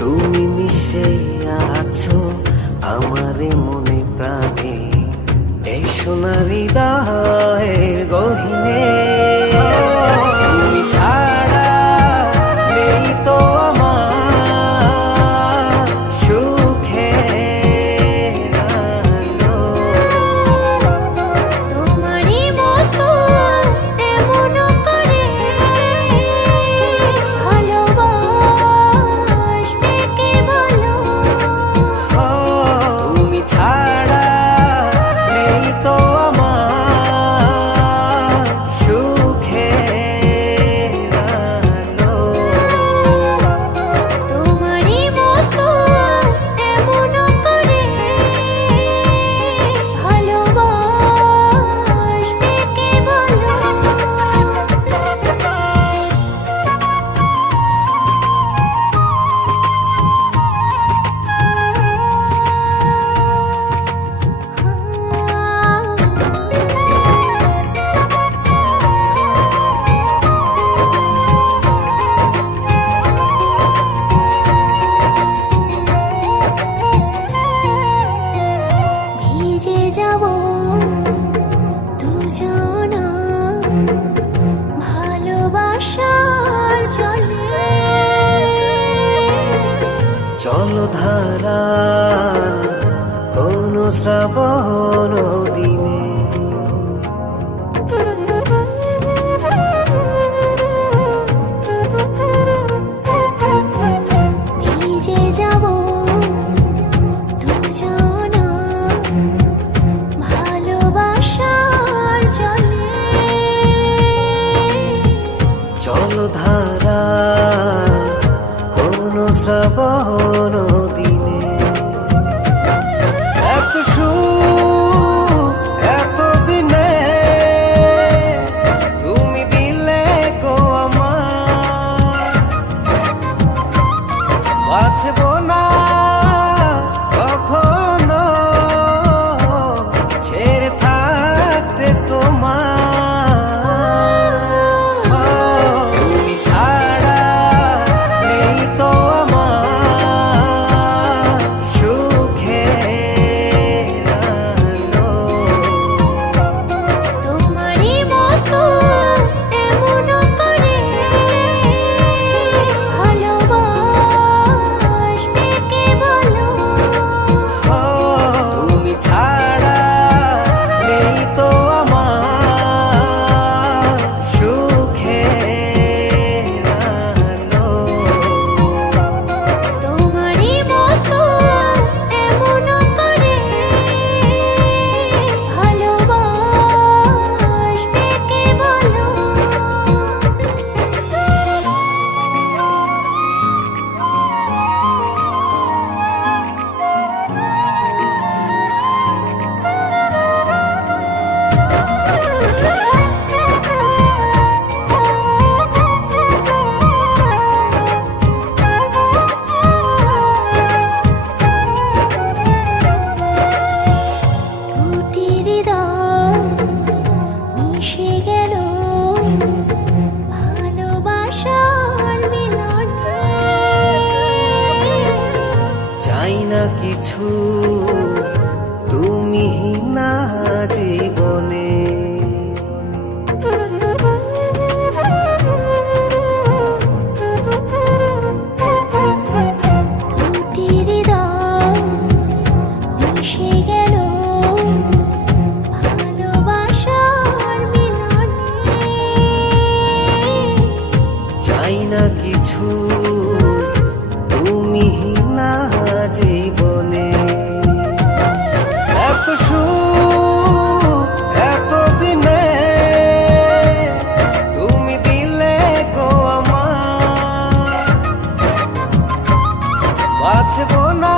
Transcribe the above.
তুমি মিশে আছো আমারে মনে প্রাণে, এই সোনার হৃদয়ের গহীনে। তুমি ছাড়া নেই তো আমার সুখের আলো। তোমারই মতো এমন করে ভালোবাসবে কে বলো? তুমি ছাড়া নেই তো আমার সুখের আলো। তোমারই মতো এমন করে ভালোবাসবে কে বলো? ভিজে যাব দুজনা ভালোবাসার জলে। জলধারা কোন শ্রাবণ দিনে, ভিজে যাব দুজনা ভালোবাসার জলে। জলধারা কোন শ্রাবণ দিনে। এত সুখ এত দিনে তুমি দিলে গো আমার, বাঁচব না কখনো ছেড়ে থাকতে তোমার। তুমি ছাড়া নেই তো আমার সুখের আলো। তোমারই মতো এমন করে ভালোবাসবে কে বলো? তুমি ছাড়া নেই তো আমার সুখের আলো। তোমারই মতো এমন করে ভালোবাসবে কে বলো? দুটি হৃদয় মিশে গেল ভালোবাসার মিলনে। চাই না কিছু তুমি না জীবনে। দুটি হৃদয় মিশে গেল ভালোবাসার মিলনে। চাই না কিছু তুমি না জীবনে। এত সুখ এত দিনে তুমি দিলে গো বাঁচবো না